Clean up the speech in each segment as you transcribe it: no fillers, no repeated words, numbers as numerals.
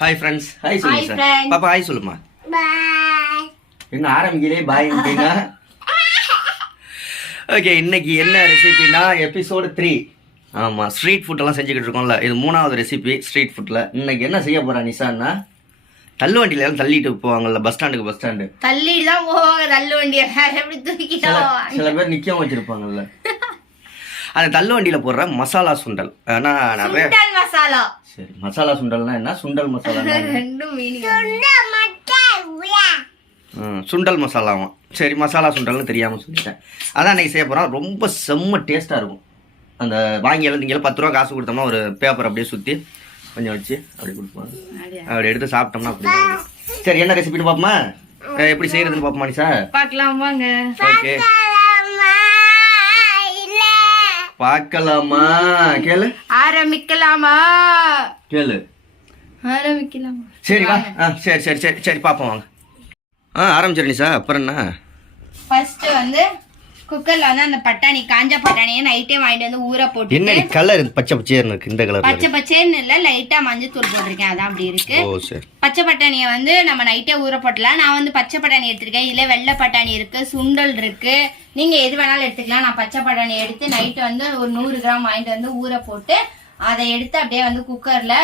Hi friends. Hi சொல்லுங்க sir. பாப்பா hi சொல்லுமா. பாய். என்ன ஆரம்பிக்கிறே பாய்ன்றீங்க. ஓகே, இன்னைக்கு என்ன ரெசிபினா எபிசோடு 3. ஆமாம், ஸ்ட்ரீட் ஃபுட்டெல்லாம் செஞ்சுக்கிட்டு இருக்கோம்ல, இது 3வது ரெசிபி ஸ்ட்ரீட் ஃபுட்டில். இன்னைக்கு என்ன செய்ய போகிறா நிஷான்னா, தள்ளு வண்டியில எல்லாம் தள்ளிட்டு போவாங்கல்ல, பஸ் ஸ்டாண்டு தள்ளிட்டு தான் போவாங்க. தள்ளு வண்டியை எப்படி தூக்கிட்டு சில பேர் நிற்கவும் வச்சிருப்பாங்கல்ல, அந்த தள்ளு வண்டியில் போடுற மசாலா சுண்டல். ஆனால் நிறைய மசாலா. சரி, மசாலா சுண்டல்னா என்ன, சுண்டல் மசாலா சுண்டல் மசாலாவும். சரி, மசாலா சுண்டல்னு தெரியாமல் சொல்லிட்டேன். அதான் இன்னைக்கு செய்ய போகிறோம். ரொம்ப செம்ம டேஸ்ட்டாக இருக்கும். அந்த வாங்கி இங்கே 10 ரூபா காசு கொடுத்தோம்னா ஒரு பேப்பர் அப்படியே சுற்றி கொஞ்சம் வச்சு அப்படி கொடுப்போம். அப்படி எடுத்து சாப்பிட்டோம்னா அப்படி. சரி, என்ன ரெசிபின்னு பார்ப்போமா, எப்படி செய்யறதுன்னு பார்ப்போமா நிஷா? பார்க்கலாமாங்க. ஓகே, பார்க்கலாமா? கேளு. ஆரம்பிக்கலாமா? கேளு. ஆரம்பிக்கலாமா? சரி வா. சரி சரி சரி சரி பார்ப்போம் வாங்க. ஆரம்பிச்சிரு நிஷா. அப்புறம் என்ன, ஃபர்ஸ்ட் வந்து குக்கர்ல வந்து அந்த பட்டாணி, காஞ்ச பட்டாணியை நைட்டே வாங்கிட்டு வந்து ஊற போட்டு. என்ன கலர் பச்சை பச்சைன்னு இருக்கு? இந்த கலர் பச்சை பச்சைன்னு இல்ல, லைட்டா மஞ்சள் தூள் போட்டிருக்கேன், அதான் அப்படி இருக்கு. ஓ சரி. பச்சை பட்டாணியை வந்து நம்ம நைட்டே ஊற போட்டலாம். நான் வந்து பச்சை பட்டாணி எடுத்திருக்கேன். இதுல வெள்ளை பட்டாணி இருக்கு, சுண்டல் இருக்கு, நீங்க எது வேணாலும் எடுத்துக்கலாம். நான் பச்சை பட்டாணி எடுத்து நைட்டு வந்து ஒரு 100 கிராம் வாங்கிட்டு வந்து ஊற போட்டு அதை எடுத்து அப்படியே வந்து குக்கர்ல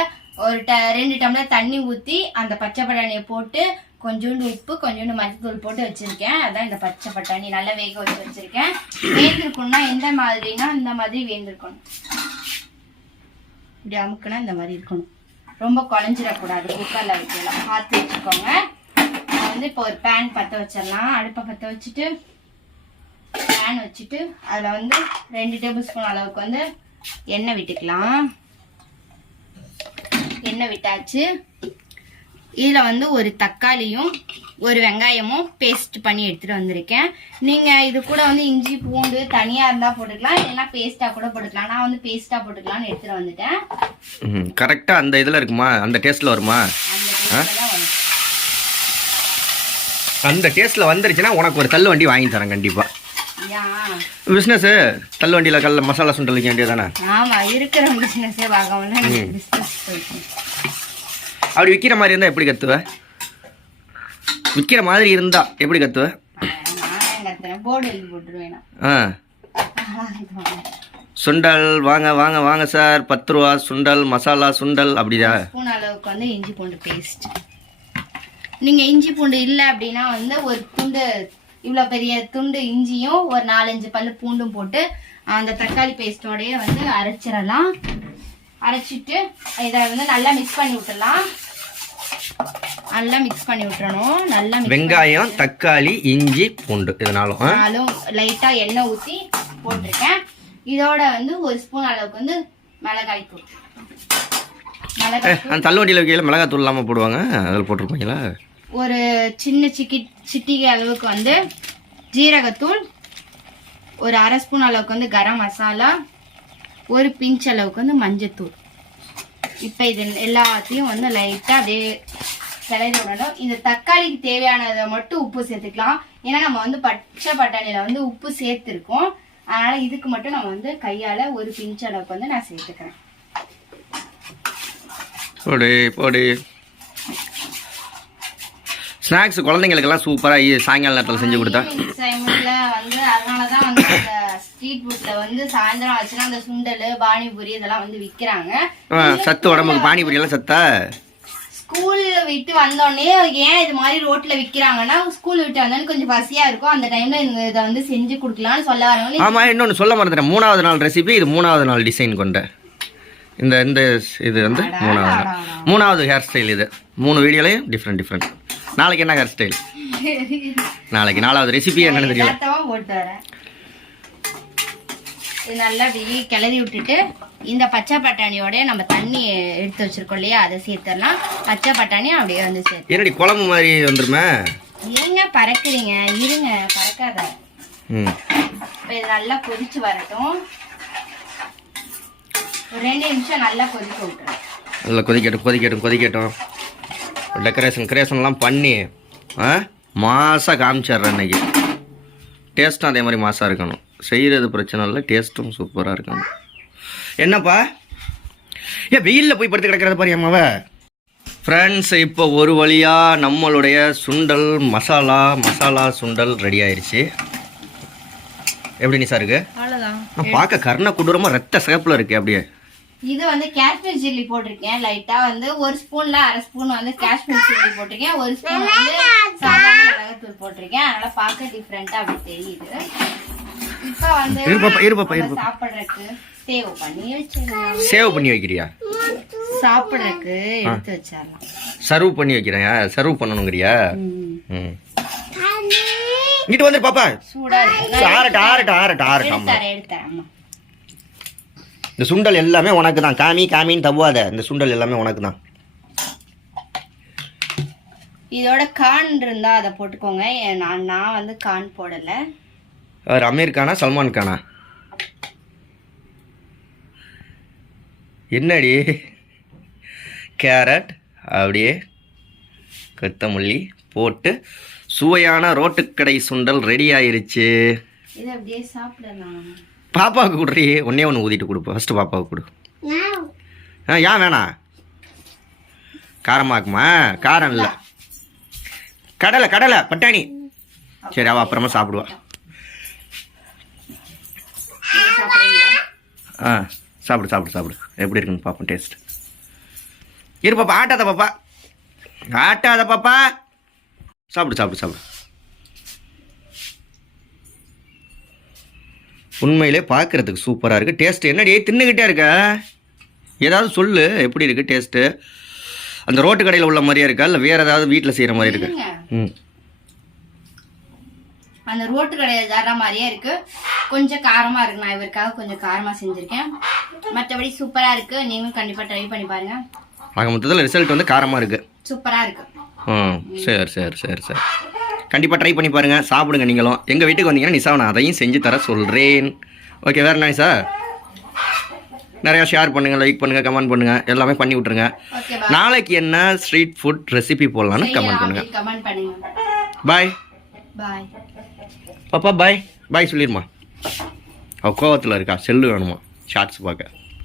ஒரு 2 டம்ளர் தண்ணி ஊத்தி அந்த பச்சை பட்டாணியை போட்டு கொஞ்சோண்டு உப்பு, கொஞ்சோண்டு மஞ்சள் போட்டு வச்சிருக்கேன். அதான் இந்த பச்சை பட்டாணி நல்லா வேக வச்சு வச்சிருக்கேன். வேந்திருக்கணும்னா எந்த மாதிரினா இந்த மாதிரி வேந்திருக்கணும். இப்படி அமுக்குனா இந்த மாதிரி இருக்கணும். ரொம்ப குழஞ்சிடக்கூடாது. குக்கர்ல வைக்கலாம், பார்த்து வச்சுக்கோங்க. நான் வந்து இப்போ ஒரு பேன் பற்ற வச்சிடலாம். அடுப்பை பற்ற வச்சுட்டு பேன் வச்சுட்டு அதில் வந்து 2 டேபிள் ஸ்பூன் அளவுக்கு வந்து எண்ணெய் விட்டுக்கலாம். எண்ணெய் விட்டாச்சு. இதில் வந்து ஒரு தக்காளியும் ஒரு வெங்காயமும் பேஸ்ட் பண்ணி எடுத்துகிட்டு வந்திருக்கேன். நீங்கள் இது கூட வந்து இஞ்சி பூண்டு தனியாக இருந்தால் போட்டுக்கலாம், இல்லைன்னா பேஸ்ட்டாக கூட போட்டுக்கலாம். நான் வந்து பேஸ்ட்டாக போட்டுக்கலாம்னு எடுத்துகிட்டு வந்துட்டேன். கரெக்டாக அந்த இதில் இருக்குமா, அந்த டேஸ்ட்டில் வருமா? அந்த டேஸ்ட்டில் வந்துருச்சுன்னா உனக்கு ஒரு தள்ளு வண்டி வாங்கி தரேன் கண்டிப்பாக. பிஸ்னஸ் தள்ளு வண்டியில் கல்ல மசாலா சுண்டல் வைக்க வேண்டியது தானே? ஆமாம், இருக்கிற பிஸ்னஸே பார்க்காமல பிஸ்னஸ் போயிட்டு. அப்படி விற்கிற மாதிரி இருந்தால் எப்படி கத்துவ? விற்கிற மாதிரி இருந்தா எப்படி கத்துவ? சுண்டல் வாங்க வாங்க வாங்க சார், 10 ரூபா சுண்டல், மசாலா சுண்டல். அப்படியா? ஸ்பூன் அளவுக்கு வந்து இஞ்சி பூண்டு பேஸ்ட். நீங்க இஞ்சி பூண்டு இல்லை அப்படின்னா வந்து ஒரு துண்டு, இவ்வளோ பெரிய துண்டு இஞ்சியும் ஒரு 4-5 பல்லு பூண்டும் போட்டு அந்த தக்காளி பேஸ்டோடய வந்து அரைச்சிடலாம். அரைச்சிட்டு இதை வந்து நல்லா மிக்ஸ் பண்ணி விட்டுடலாம். நல்லா மிக்ஸ் பண்ணி விட்டுறணும். நல்லா வெங்காயம், தக்காளி, இஞ்சி பூண்டு இதனாலும் லைட்டா எண்ணெய் ஊற்றி போட்டிருக்கேன். இதோட வந்து ஒரு ஸ்பூன் அளவுக்கு வந்து மிளகாய் தூள். அந்த தள்ளுவண்டியில் வைக்கையில் மிளகாய் தூள் இல்லாமல் போடுவாங்க, அதில் போட்டிருப்பாங்களா? ஒரு சின்ன சிட்டிகை அளவுக்கு வந்து ஜீரகத்தூள், ஒரு அரை ஸ்பூன் அளவுக்கு வந்து கரம் மசாலா, ஒரு பிஞ்ச் அளவுக்கு வந்து மஞ்சத்தூள். இப்போ இது எல்லாத்தையும் வந்து லைட்டாக அப்படியே கிளறி விடணும். இந்த தக்காளிக்கு தேவையானதை மட்டும் உப்பு சேர்த்துக்கலாம். ஏன்னா நம்ம வந்து பச்சை பட்டாணியில் வந்து உப்பு சேர்த்துருக்கோம். அதனால் இதுக்கு மட்டும் நம்ம வந்து கையால் ஒரு பிஞ்ச் அளவுக்கு வந்து நான் சேர்த்துக்கிறேன். ஸ்நாக்ஸ் குழந்தைங்களுக்கெல்லாம் சூப்பராக சாயங்கால நேரத்தில் செஞ்சு கொடுத்தா வந்து அதனாலதான் வந்து ஸ்ட்ரீட் ஃபுட்ல வந்து சாயந்தரம் ஆச்சுன்னா அந்த சுண்டல், பானிபூரி இதெல்லாம் வந்து விற்கிறாங்க. சத்து உடம்புக்கு பானிபூரி எல்லாம் சத்தா? ஸ்கூல் விட்டு வந்தோடனே ஏன் இது மாதிரி ரோட்ல விற்கிறாங்கன்னா, ஸ்கூல் விட்டு வந்தோடனே கொஞ்சம் பசியா இருக்கும், அந்த டைம்ல இதை வந்து செஞ்சு கொடுக்கலாம்னு சொல்ல வரவங்க. ஆமா, இன்னொன்னு சொல்ல மறந்துட்டேன். 3வது நாள் ரெசிபி இது. 3வது நாள் டிசைன் கொண்ட இந்த இது வந்து 3வது ஹேர் ஸ்டைல். இது 3 வீடியோலையும் டிஃப்ரெண்ட். நாளைக்கு என்ன ஹேர் ஸ்டைல்? நாளைக்கு 4வது ரெசிபி என்னன்னு தெரியல. போட்டு வரேன். இது நல்லா கிளறி விட்டுட்டு இந்த பச்சை பட்டாணியோட நம்ம தண்ணி எடுத்து வச்சிருக்கோம் இல்லையா, அதை சேர்த்துடலாம். பச்சை பட்டாணி அப்படியே வந்து சேர்த்து. என்னடி குழம்பு மாதிரி வந்துருமே? ஏங்க பறக்குறீங்க, இருங்க, பறக்காத. இப்போ இது நல்லா கொதிச்சு வரட்டும். ஒரு 2 நிமிஷம் நல்லா கொதிக்க விட்டுறேன். நல்லா கொதிக்கட்டும். டெக்கரேஷன்லாம் பண்ணி மாசாக காமிச்சிட்றேன். இன்னைக்கு டேஸ்ட்டும் அதே மாதிரி மாசாக இருக்கணும். செய்கிறது பிரச்சனை இல்லை, டேஸ்ட்டும் சூப்பராக இருக்கணும். என்னப்பா, ஏன் வெயிலில் போய் படுத்து கிடக்கிறது பாரு அம்மாவை. ஃப்ரெண்ட்ஸ், இப்போ ஒரு வழியாக நம்மளுடைய சுண்டல் மசாலா சுண்டல் ரெடி ஆயிடுச்சு. எப்படி நிசா இருக்கு? அவ்வளோதான். நான் பார்க்க கர்ண குடூரமாக ரத்த சிகப்பில் இருக்கு. அப்படியே இது வந்து காஷ்மீர் சில்லி போட்டிருக்கேன். லைட்டா வந்து ஒரு ஸ்பூன்ல அரை ஸ்பூன் வந்து காஷ்மீர் சில்லி போட்டிருக்கேன். ஒரு ஸ்பூன் வந்து சாதாரண மிளகாத்தூள் போட்டிருக்கேன். அதனால பார்க்க டிஃப்ரெண்டா அப்படி தெரியுது. இப்ப வந்து சாப்பிடுறதுக்கு சேவ் பண்ணி வைக்கிறியா? சாப்பிடுறதுக்கு எடுத்து வச்சிடலாம். சர்வ் பண்ணி வைக்கிறேன். சர்வ் பண்ணணுங்கிறியா? இங்கிட்டு வந்து பாப்பா. சூடா எடுத்தேன். இந்த சுண்டல் எல்லாமே உனக்கு தான். காமின்னு தவ்வாத. இந்த சுண்டல் எல்லாமே உனக்கு தான். இதோட கான் இருந்தா அதை போட்டுக்கோங்க. நான் வந்து கான் போடல. அவர் அமீர் கானா சல்மான் கானா? என்னடி கேரட் அப்படியே கொத்தமல்லி போட்டு சுவையான ரோட்டுக்கடை சுண்டல் ரெடி ஆயிருச்சு. இதை அப்படியே சாப்பிடலாம். பாப்பாவுக்கு கொடுறி. ஒன்னே ஒன்று ஊதிட்டு கொடுப்போம். ஃபஸ்ட்டு பாப்பாவுக்கு கொடு. ஏன் வேணாம்? காரமாக்குமா? காரம் இல்லை. கடலை பட்டாணி. சரி, அவள் அப்புறமா சாப்பிடுவா. சாப்பிடு. எப்படி இருக்குன்னு பார்ப்போம் டேஸ்ட். இரு பாப்பா, ஆட்டாத பாப்பா. சாப்பிடு. உண்மையிலே பார்க்கறதுக்கு சூப்பராக இருக்குது. டேஸ்ட் என்னடி தின்னுக்கிட்டே இருக்க? ஏதாவது சொல்லு, எப்படி இருக்குது டேஸ்ட்டு? அந்த ரோட்டு கடையில் உள்ள மாதிரியா இருக்கா, இல்லை வேறு ஏதாவது வீட்டில் செய்கிற மாதிரி இருக்கு? அந்த ரோட்டு கடையில் தர மாதிரியே இருக்கு. கொஞ்சம் காரமாக இருக்கு. நான் இவருக்காக கொஞ்சம் காரமாக செஞ்சுருக்கேன். மற்றபடி சூப்பராக இருக்கு. நீங்களும் கண்டிப்பாக ட்ரை பண்ணி பாருங்க. ஆக மொத்தத்தில் ரிசல்ட் வந்து காரமாக இருக்கு. சூப்பராக இருக்கு. சரி. கண்டிப்பாக ட்ரை பண்ணி பாருங்கள். சாப்பிடுங்க நீங்களும். எங்கள் வீட்டுக்கு வந்தீங்கன்னா நிசா நான் அதையும் செஞ்சு தர சொல்கிறேன். ஓகே, வேறு நிசா நிறையா ஷேர் பண்ணுங்கள், லைக் பண்ணுங்கள், கமெண்ட் பண்ணுங்கள், எல்லாமே பண்ணி விட்ருங்க. நாளைக்கு என்ன ஸ்ட்ரீட் ஃபுட் ரெசிபி போடலான்னு கமெண்ட் பண்ணுங்கள். பாய் பாப்பா. பாய் சொல்லிடுமா. அவள் கோவத்தில் இருக்கா. செல்லு வேணுமா ஷார்ட்ஸ் பார்க்க.